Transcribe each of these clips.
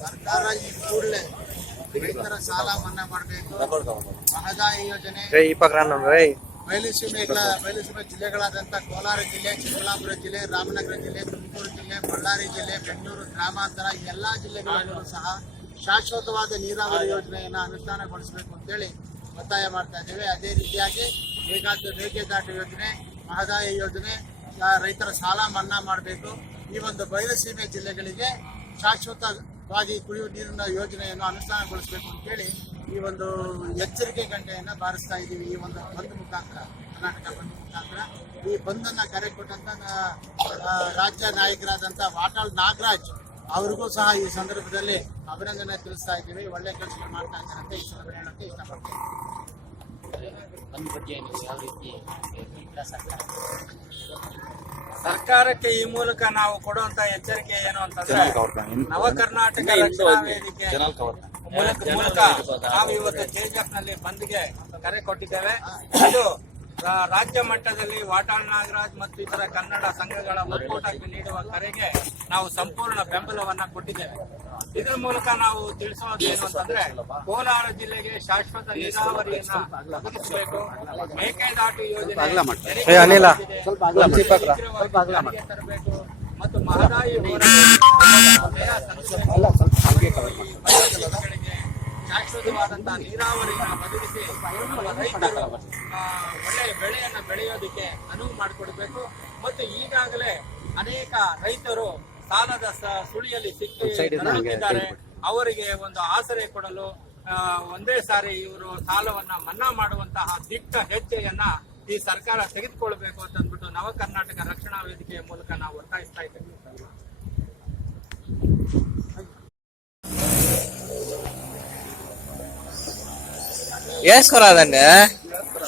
ಸರ್ಕಾರ ಈ ಕೂಡಲೇ ರೈತರ ಸಾಲ ಮನ್ನಾ ಮಾಡಬೇಕು. ಮಹದಾಯಿ ಯೋಜನೆ. ಬಯಲುಸೀಮೆ ಬಯಲುಸೀಮೆ ಜಿಲ್ಲೆಗಳಾದಂಥ ಕೋಲಾರ ಜಿಲ್ಲೆ ಚಿಕ್ಕಬಳ್ಳಾಪುರ ಜಿಲ್ಲೆ ರಾಮನಗರ ಜಿಲ್ಲೆ ತುಮಕೂರು ಜಿಲ್ಲೆ ಬಳ್ಳಾರಿ ಜಿಲ್ಲೆ ಬೆಂಗಳೂರು ಗ್ರಾಮಾಂತರ ಎಲ್ಲಾ ಜಿಲ್ಲೆಗಳಲ್ಲೂ ಸಹ ಶಾಶ್ವತವಾದ ನೀರಾವರಿ ಯೋಜನೆಯನ್ನು ಅನುಷ್ಠಾನಗೊಳಿಸಬೇಕು ಅಂತೇಳಿ ಒತ್ತಾಯ ಮಾಡ್ತಾ ಇದ್ದೇವೆ. ಅದೇ ರೀತಿಯಾಗಿ ಬೇಕಾದ ಮೇಕೆದಾಟು ಯೋಜನೆ ಮಹದಾಯಿ ಯೋಜನೆ ರೈತರ ಸಾಲ ಮನ್ನಾ ಮಾಡಬೇಕು. ಈ ಒಂದು ಬಯಲುಸೀಮೆ ಜಿಲ್ಲೆಗಳಿಗೆ ಶಾಶ್ವತವಾಗಿ ಕುಡಿಯುವ ನೀರಿನ ಯೋಜನೆಯನ್ನು ಅನುಷ್ಠಾನಗೊಳಿಸಬೇಕು ಅಂತೇಳಿ ಈ ಒಂದು ಎಚ್ಚರಿಕೆ ಗಂಟೆಯನ್ನು ಬಾರಿಸ್ತಾ ಇದ್ದೀವಿ. ಈ ಒಂದು ಬಂದ್ ಮುಖಾಂತರ, ಕರ್ನಾಟಕ ಬಂದ್ ಮುಖಾಂತರ. ಈ ಬಂದನ್ನು ಕರೆ ಕೊಟ್ಟಂತ ರಾಜ್ಯ ನಾಯಕರಾದಂಥ ವಾಟಾಳ್ ನಾಗರಾಜ್ ಅವ್ರಿಗೂ ಸಹ ಈ ಸಂದರ್ಭದಲ್ಲಿ ಅಭಿನಂದನೆ ತಿಳಿಸ್ತಾ ಇದ್ದೀವಿ. ಒಳ್ಳೆ ಕೆಲಸ ಮಾಡ್ತಾ ಇದ್ದಾರೆ ಅಂತ ಈ ಸಂದರ್ಭ ಹೇಳಕ್ಕೆ ಇಷ್ಟಪಡ್ತೀನಿ. ಒಂದ್ ಬಗ್ಗೆ ನೀವು ಯಾವ ರೀತಿ ಕೇಂದ್ರ ಸರ್ಕಾರ ಸರ್ಕಾರಕ್ಕೆ ಈ ಮೂಲಕ ನಾವು ಕೊಡುವಂತ ಎಚ್ಚರಿಕೆ ಏನು ಅಂತಂದ್ರೆ ನವ ಕರ್ನಾಟಕ ರಕ್ಷಣಾ ವೇದಿಕೆ ಮೂಲಕ ಮೂಲಕ ನಾವು ಇವತ್ತು ಜೆಜೆಫ್ನಲ್ಲಿ ಬಂದ್ಗೆ ಕರೆ ಕೊಟ್ಟಿದ್ದೇವೆ. ಇದು ರಾಜ್ಯ ಮಟ್ಟದಲ್ಲಿ ವಾಟಾಳ್ ನಾಗರಾಜ್ ಮತ್ತು ಇತರ ಕನ್ನಡ ಸಂಘಗಳ ಒಕ್ಕೂಟಕ್ಕೆ ನೀಡುವ ಕರೆಗೆ ನಾವು ಸಂಪೂರ್ಣ ಬೆಂಬಲವನ್ನ ಕೊಟ್ಟಿದ್ದೇವೆ. ಇದರ ಮೂಲಕ ನಾವು ತಿಳಿಸೋದು ಏನು ಅಂತಂದ್ರೆ ಕೋಲಾರ ಜಿಲ್ಲೆಗೆ ಶಾಶ್ವತ ನೀರಾವರಿಯನ್ನು ಒದಗಿಸಬೇಕು ಮೇಕೆದಾಟು ಯೋಜನೆ ತರಬೇಕು ಮತ್ತು ಮಹದಾಯಿ ಶಾಶ್ವತವಾದಂತಹ ನೀರಾವರಿಯನ್ನು ಬದುಕಿಸಿ ನಮ್ಮ ರೈತರು ಒಳ್ಳೆಯ ಬೆಳೆಯನ್ನ ಬೆಳೆಯೋದಕ್ಕೆ ಅನುವು ಮಾಡಿಕೊಡ್ಬೇಕು. ಮತ್ತು ಈಗಾಗಲೇ ಅನೇಕ ರೈತರು ಸಾಲದ ಸ- ಸುಳಿಯಲ್ಲಿ ಸಿಕ್ಕಿ ನರಳುತ್ತಿದ್ದಾರೆ ಅವರಿಗೆ ಒಂದು ಆಸರೆ ಕೊಡಲು ಆ, ಒಂದೇ ಸಾರಿ ಇವರು ಸಾಲವನ್ನ ಮನ್ನಾ ಮಾಡುವಂತಹ ದಿಟ್ಟ ಹೆಜ್ಜೆಯನ್ನ ಈ ಸರ್ಕಾರ ತೆಗೆದುಕೊಳ್ಬೇಕು ಅಂತ ಅಂದ್ಬಿಟ್ಟು ನವ ಕರ್ನಾಟಕ ರಕ್ಷಣಾ ವೇದಿಕೆಯ ಮೂಲಕ ನಾವು ಒತ್ತಾಯಿಸ್ತಾ ಇದ್ದೇವೆ వేసుకోరాదండి ಶಾಶ್ವತ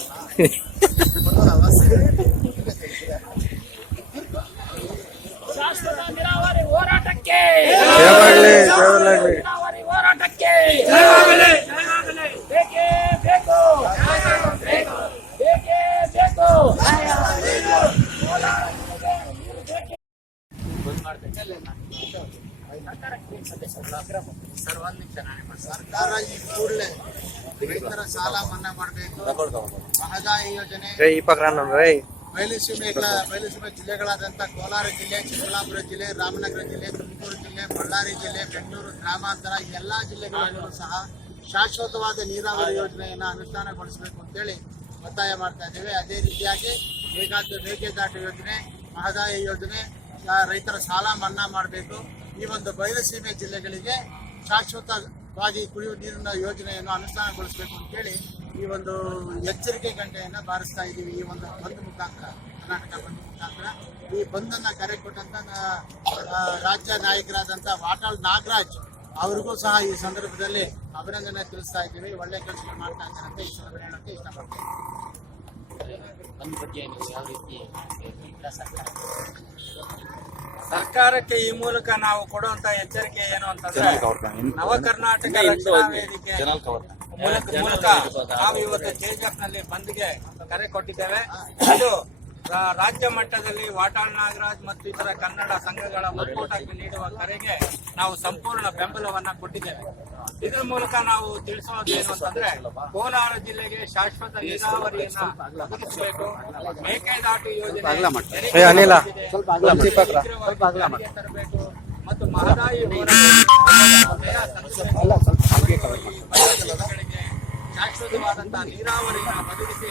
ಹೋರಾಟಕ್ಕೆ. ನೀರಾವರಿ ಹೋರಾಟಕ್ಕೆ. ಬೇಕೇ ಬೇಕು. ಬೇಕೇ ಬೇಕು. ಸರ್ಕಾರ ಈ ಕೂಡಲೇ ರೈತರ ಸಾಲ ಮನ್ನಾ ಮಾಡಬೇಕು. ಮಹದಾಯಿ ಯೋಜನೆ. ಬಯಲುಸೀಮೆಗಳ ಬಯಲುಸೀಮೆ ಜಿಲ್ಲೆಗಳಾದಂಥ ಕೋಲಾರ ಜಿಲ್ಲೆ, ಚಿಕ್ಕಬಳ್ಳಾಪುರ ಜಿಲ್ಲೆ, ರಾಮನಗರ ಜಿಲ್ಲೆ, ತುಮಕೂರು ಜಿಲ್ಲೆ, ಬಳ್ಳಾರಿ ಜಿಲ್ಲೆ, ಬೆಂಗಳೂರು ಗ್ರಾಮಾಂತರ ಎಲ್ಲ ಜಿಲ್ಲೆಗಳಲ್ಲೂ ಸಹ ಶಾಶ್ವತವಾದ ನೀರಾವರಿ ಯೋಜನೆಯನ್ನು ಅನುಷ್ಠಾನಗೊಳಿಸಬೇಕು ಅಂತೇಳಿ ಒತ್ತಾಯ ಮಾಡ್ತಾ ಇದ್ದೇವೆ. ಅದೇ ರೀತಿಯಾಗಿ ಬೇಕಾದ ಮೇಕೆದಾಟು ಯೋಜನೆ, ಮಹದಾಯಿ ಯೋಜನೆ ರೈತರ ಸಾಲ ಮನ್ನಾ ಮಾಡಬೇಕು. ಈ ಒಂದು ಬಯಲುಸೀಮೆ ಜಿಲ್ಲೆಗಳಿಗೆ ಶಾಶ್ವತವಾಗಿ ಕುಡಿಯುವ ನೀರಿನ ಯೋಜನೆಯನ್ನು ಅನುಷ್ಠಾನಗೊಳಿಸಬೇಕು ಅಂತೇಳಿ ಈ ಒಂದು ಎಚ್ಚರಿಕೆ ಗಂಟೆಯನ್ನ ಬಾರಿಸ್ತಾ ಇದ್ದೀವಿ. ಈ ಒಂದು ಬಂದ್ ಮುಖಾಂತರ ಕರ್ನಾಟಕ ಬಂದ್ ಮುಖಾಂತರ. ಈ ಬಂದನ್ನ ಕರೆ ಕೊಟ್ಟಂತ ರಾಜ್ಯ ನಾಯಕರಾದಂತ ವಾಟಾಳ್ ನಾಗರಾಜ್ ಅವ್ರಿಗೂ ಸಹ ಈ ಸಂದರ್ಭದಲ್ಲಿ ಅಭಿನಂದನೆ ತಿಳಿಸ್ತಾ ಇದ್ದೀವಿ. ಒಳ್ಳೆ ಕೆಲಸ ಮಾಡ್ತಾ ಇದ್ದಾರೆ ಅಂತ ಈ ಸಂದರ್ಭ ಇಷ್ಟ ಇಷ್ಟಪಡ್ತೀನಿ. ಒಂದ್ ಬಗ್ಗೆ ನೀವು ಯಾವ ರೀತಿ ಸರ್ಕಾರ ಸರ್ಕಾರಕ್ಕೆ ಈ ಮೂಲಕ ನಾವು ಕೊಡುವಂತ ಎಚ್ಚರಿಕೆ ಏನು ಅಂತಂದ್ರೆ ನವ ಕರ್ನಾಟಕ ರಕ್ಷಣಾ ವೇದಿಕೆ ಮೂಲಕ ನಾವು ಇವತ್ತು ಜೆಜೆಫ್ನಲ್ಲಿ ಬಂದ್ಗೆ ಕರೆ ಕೊಟ್ಟಿದ್ದೇವೆ. ಇದು ರಾಜ್ಯ ಮಟ್ಟದಲ್ಲಿ ವಾಟಾಳ್ ನಾಗರಾಜ್ ಮತ್ತು ಇತರ ಕನ್ನಡ ಸಂಘಗಳ ಒಕ್ಕೂಟಕ್ಕೆ ನೀಡುವ ಕರೆಗೆ ನಾವು ಸಂಪೂರ್ಣ ಬೆಂಬಲವನ್ನ ಕೊಟ್ಟಿದ್ದೇವೆ. ಇದರ ಮೂಲಕ ನಾವು ತಿಳಿಸೋದು ಏನು ಅಂತಂದ್ರೆ ಕೋಲಾರ ಜಿಲ್ಲೆಗೆ ಶಾಶ್ವತ ನೀರಾವರಿಯನ್ನ ಒದಗಿಸಬೇಕು. ಮೇಕೆದಾಟು ಯೋಜನೆ ಏ, ಅನಿಲ. ಸ್ವಲ್ಪ ತರಬೇಕು ಮತ್ತು ಮಹದಾಯಿ ಶಾಶ್ವತವಾದಂತಹ ನೀರಾವರಿಯನ್ನು ಬದುಕಿಸಿ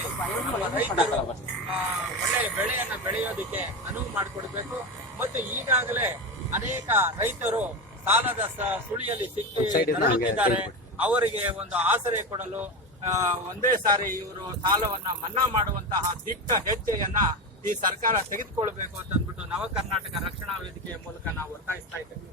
ನಮ್ಮ ರೈತರು ಒಳ್ಳೆಯ ಬೆಳೆಯನ್ನ ಬೆಳೆಯೋದಕ್ಕೆ ಅನುವು ಮಾಡಿಕೊಡ್ಬೇಕು. ಮತ್ತು ಈಗಾಗಲೇ ಅನೇಕ ರೈತರು ಸಾಲದ ಸುಳಿಯಲ್ಲಿ ಸಿಕ್ಕಿ ನರಳುತ್ತಿದ್ದಾರೆ. ಅವರಿಗೆ ಒಂದು ಆಸರೆ ಕೊಡಲು ಒಂದೇ ಸಾರಿ ಇವರು ಸಾಲವನ್ನ ಮನ್ನಾ ಮಾಡುವಂತಹ ದಿಟ್ಟ ಹೆಜ್ಜೆಯನ್ನ ಈ ಸರ್ಕಾರ ತೆಗೆದುಕೊಳ್ಬೇಕು ಅಂತ ಅಂದ್ಬಿಟ್ಟು ನವ ಕರ್ನಾಟಕ ರಕ್ಷಣಾ ವೇದಿಕೆಯ ಮೂಲಕ ನಾವು ಒತ್ತಾಯಿಸ್ತಾ ಇದ್ದೇವೆ.